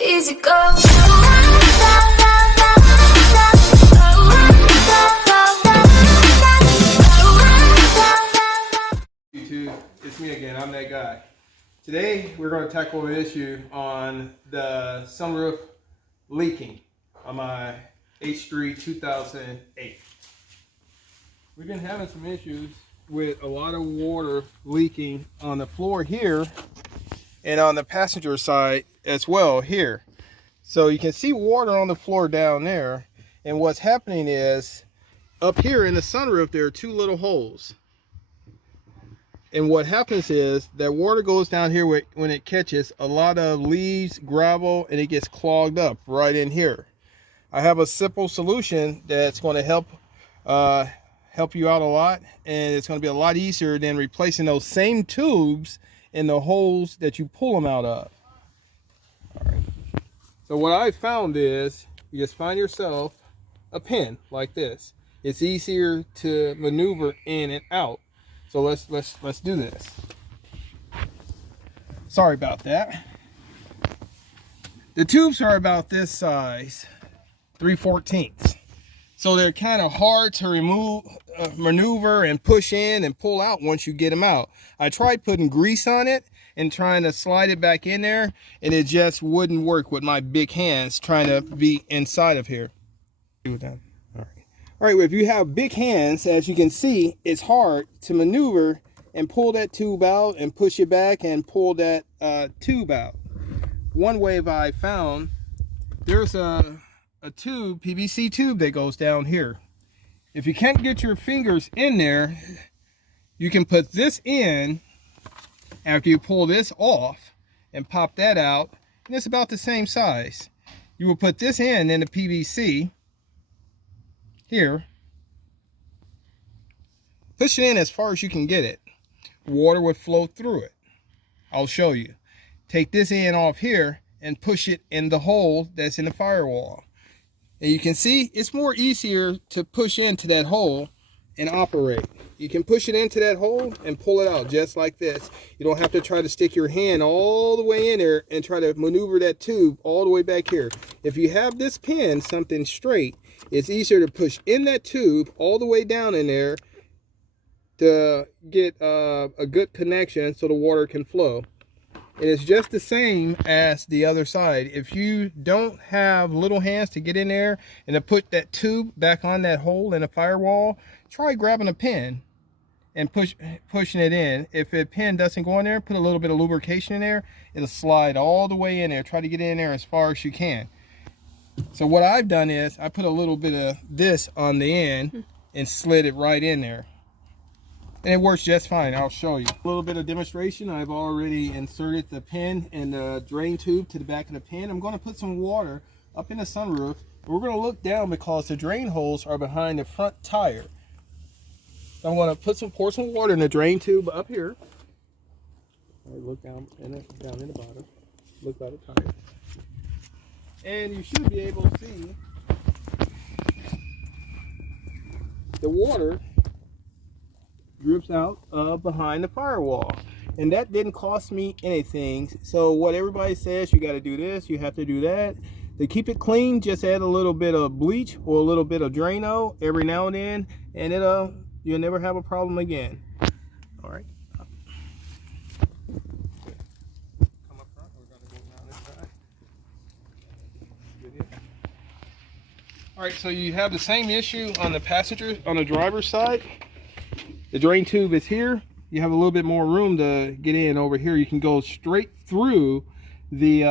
Easy go. YouTube, it's me again, I'm that guy. Today we're going to tackle an issue on the sunroof leaking on my H3 2008. We've been having some issues with a lot of water leaking on the floor here and on the passenger side as well here. So you can see water on the floor down there, and what's happening is up here in the sunroof there are two little holes. And what happens is that water goes down here when it catches a lot of leaves, gravel, and it gets clogged up right in here. I have a simple solution that's going to help you out a lot, and it's going to be a lot easier than replacing those same tubes in the holes that you pull them out of. All right. So what I found is you just find yourself a pin like this. It's easier to maneuver in and out. So let's do this. Sorry about that. The tubes are about this size, 3/14. So they're kind of hard to remove, maneuver and push in and pull out once you get them out. I tried putting grease on it and trying to slide it back in there, and it just wouldn't work with my big hands trying to be inside of here. All right, well, if you have big hands, as you can see, it's hard to maneuver and pull that tube out and push it back and pull that tube out. One way I found, there's a tube, PVC tube that goes down here. If you can't get your fingers in there, you can put this in after you pull this off and pop that out, and it's about the same size. You will put this in the PVC here, push it in as far as you can get it. Water would flow through it. I'll show you. Take this end off here and push it in the hole that's in the firewall. And you can see it's more easier to push into that hole and operate. You can push it into that hole and pull it out just like this. You don't have to try to stick your hand all the way in there and try to maneuver that tube all the way back here. If you have this pin, something straight, it's easier to push in that tube all the way down in there to get a good connection so the water can flow. And it's just the same as the other side. If you don't have little hands to get in there and to put that tube back on that hole in the firewall, try grabbing a pin and pushing it in. If a pin doesn't go in there, put a little bit of lubrication in there. It'll slide all the way in there. Try to get in there as far as you can. So what I've done is I put a little bit of this on the end and slid it right in there. And it works just fine. I'll show you. A little bit of demonstration. I've already inserted the pin and the drain tube to the back of the pin. I'm going to put some water up in the sunroof. We're going to look down because the drain holes are behind the front tire. So I'm going to pour some water in the drain tube up here. Look down in the bottom. Look by the tire. And you should be able to see the water drips out behind the firewall, and that didn't cost me anything. So what everybody says, you got to do this, you have to do that. To keep it clean, just add a little bit of bleach or a little bit of Drano every now and then, and you'll never have a problem again. All right. Come up front. We're going to go down this side. Good here. All right, so you have the same issue on the driver's side. The drain tube is here. You have a little bit more room to get in over here. You can go straight through the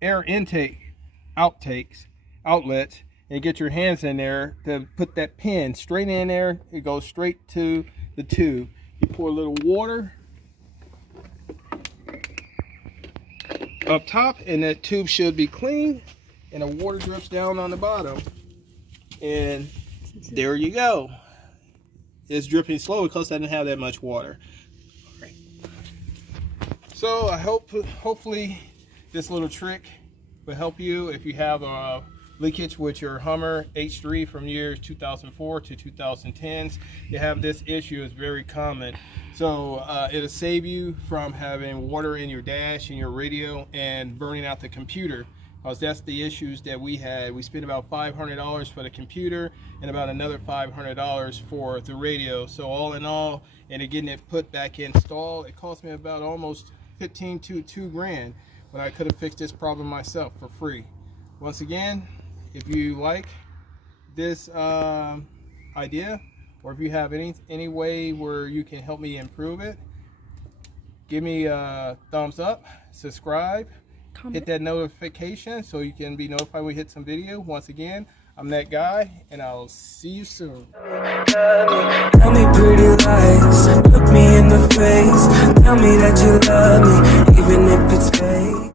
air intake outlets and get your hands in there to put that pin straight in there. It goes straight to the tube. You pour a little water up top, and that tube should be clean, and the water drips down on the bottom, and there you go. It's dripping slow because I didn't have that much water. Right. So I hopefully this little trick will help you if you have leakage with your Hummer H3 from years 2004 to 2010s. You have this issue, it's very common. So it'll save you from having water in your dash and your radio and burning out the computer, because that's the issues that we had. We spent about $500 for the computer and about another $500 for the radio. So all in all, and getting it put back installed, it cost me about almost 15 to 2 grand, but I could have fixed this problem myself for free. Once again, if you like this idea, or if you have any way where you can help me improve it, give me a thumbs up, subscribe, comment, hit that notification so you can be notified when we hit some video. Once again, I'm that guy, and I'll see you soon. Tell me pretty lies, look me in the face, tell me that you love me, even if it's fake.